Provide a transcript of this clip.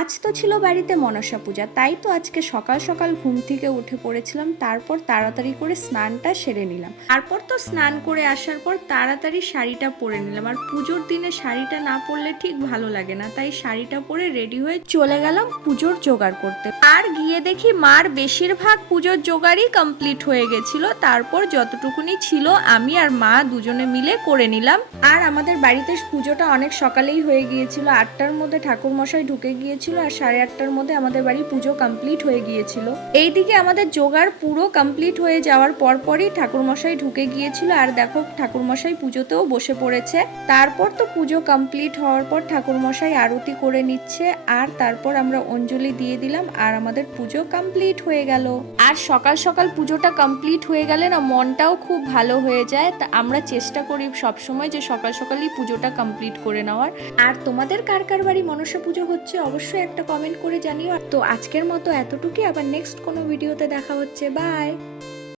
আজ তো ছিল বাড়িতে মনসা পূজা, তাই তো আজকে সকাল সকাল ঘুম থেকে উঠে পড়েছিলাম। তারপর তাড়াতাড়ি করে স্নানটা সেরে নিলাম। তারপর তো স্নান করে আসার পর তাড়াতাড়ি শাড়িটা পরে নিলাম। আর পুজোর দিনে শাড়িটা না পরলে ঠিক ভালো লাগে না, তাই শাড়িটা পরে রেডি হয়ে চলে গেলাম পুজোর জোগাড় করতে। আর গিয়ে দেখি মার বেশিরভাগ পুজোর জোগাড়ই কমপ্লিট হয়ে গেছিল। তারপর যতটুকুনি ছিল আমি আর মা দুজনে মিলে করে নিলাম। আর আমাদের বাড়িতে পুজোটা অনেক সকালেই হয়ে গিয়েছিল, 8টার মধ্যে ঠাকুর মশাই ঢুকে গিয়েছিল আর 8:30টার মধ্যে আমাদের বাড়ি পুজো কমপ্লিট হয়ে গিয়েছিল। এইদিকে আমাদের জোগাড় পুরো কমপ্লিট হয়ে যাওয়ার পরপরই ঠাকুর মশাই ঢুকে গিয়েছিল। আর দেখো ঠাকুর মশাই পুজোতেও বসে পড়েছে। তারপর তো পুজো কমপ্লিট হওয়ার পর ঠাকুর মশাই আরতি করে নিচ্ছে, আর তারপর আমরা অঞ্জলি দিয়ে দিলাম আর আমাদের পুজো কমপ্লিট হয়ে গেল। আর সকাল সকাল পুজোটা কমপ্লিট হয়ে গেলে না মনটাও খুব ভালো হয়ে যায়। তা আমরা চেষ্টা করি সবসময় যে সকাল সকালই পুজোটা কমপ্লিট করে নেওয়ার। আর তোমাদের কার কার বাড়ি মনসা পুজো হচ্ছে অবশ্যই একটা কমেন্ট করে জানিও। তো আজকের মতো এতটুকুই, আবার নেক্সট কোনো ভিডিওতে দেখা হচ্ছে। বাই।